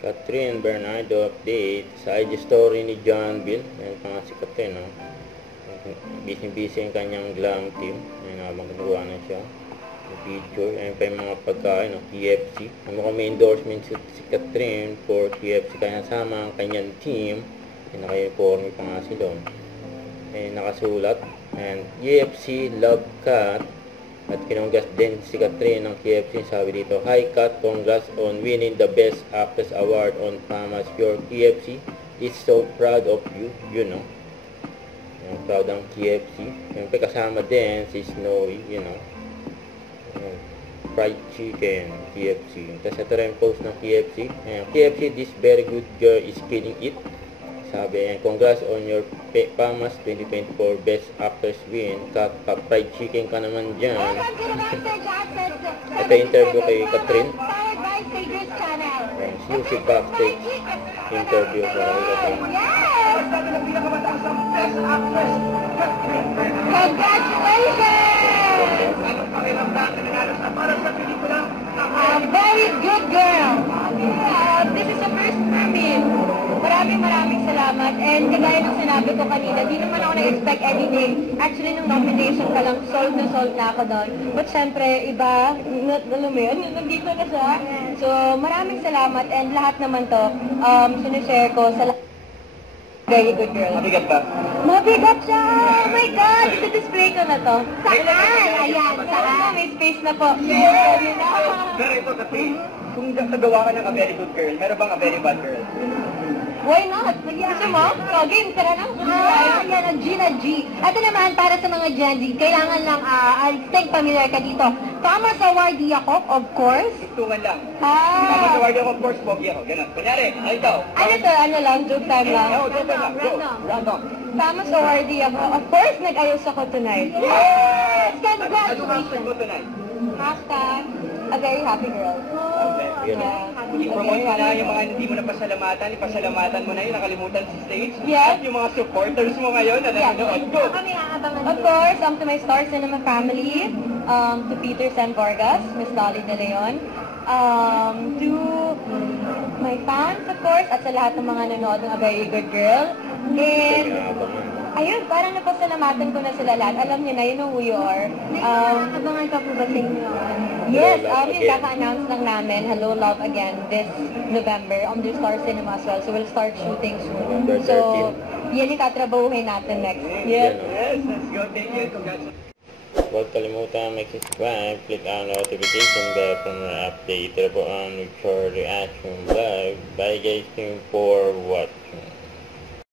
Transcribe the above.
Catherine Bernardo update sa IG story ni John Bill. Ayan pa nga si Catherine, no? Busy-busy yung kanyang glam team. Ayan, habang kinuha na siya. Yung picture. Ayan pa yung mga pagkain, no? KFC. Mukhang may endorsement si Catherine for KFC. Kaya sama ang kanyang team. Ayan, naka-uniforme pa nga sila. Ayan, nakasulat. And KFC Love Cat. At kinonggas din si Catherine ng KFC. Sabi dito, "Hi Kat, congrats on winning the Best Actress Award on Famas. Your KFC is so proud of you." You know. Yung proud ang KFC. Yung kasama din si Snowy, you know. Fried chicken, KFC. Tapos ito rin post ng KFC. KFC, this very good girl is killing it. Sabi, congrats on your Famas 2024 Best Actress win. Fried chicken ka naman dyan. Ito interview kay Catherine. Exclusive backstage interview para kay Catherine. Very good girl. This is the first for me. Maraming salamat. And kagaya ng sinabi ko kanina, di naman ako nag-expect anything. Actually, nung nomination ka lang, sold na ako doon. But syempre, iba, alam mo yun, nandito na siya. So, maraming salamat. And lahat naman to, sinishare ko sa lahat. Very good girl. Mabigat ba? Mabigat siya! Oh my God! Ito-display ko na to. Saan? Ayan, saan? May space na po. Pero ito kasi, kung nagawa ka ng a very good girl, meron bang a very bad girl? Why not? Gusto mo? So, game, tara na. Ayan, ang G na G. Ito naman, para sa mga Gen Z, kailangan lang, I think familiar ka dito. Famas awardee ako, of course. Tungan lang. Famas awardee ako, of course, pogi ako. Ganun. Kunyari, ikaw. Ano to? Ano lang? Joke time lang. Oo, joke lang. Go. Random. Famas awardee ako. Of course, nag-ayos ako tonight. Yes! Congratulations! Go tonight. Hashtag, a very happy girl. I-promote mo na yung mga hindi mo napasalamatan, ipasalamatan mo na yun, nakalimutan sa stage. Yes. At yung mga supporters mo ngayon na nanonood. Go! Of course, to my Star Cinema family, to Peter San Vargas, Miss Dolly De Leon, to my fans, of course, at sa lahat ng mga nanonood ng A Very Good Girl. And, ayun, parang napasalamatan ko na sila lahat. Alam niyo na, you know who you are. Abangan ka po ba sa inyo? Yes, yung kaka-announce lang namin, Hello Love Again, this November on the Star Cinema as well. So we'll start shooting soon. So, yan yung tatrabahuhin natin next. Yes, let's go. Thank you. Congratulations. Huwag kalimutan mag-subscribe, click ang notification bell for more update po ang Richard Reaction Vlog. Bye guys, thank you for watching.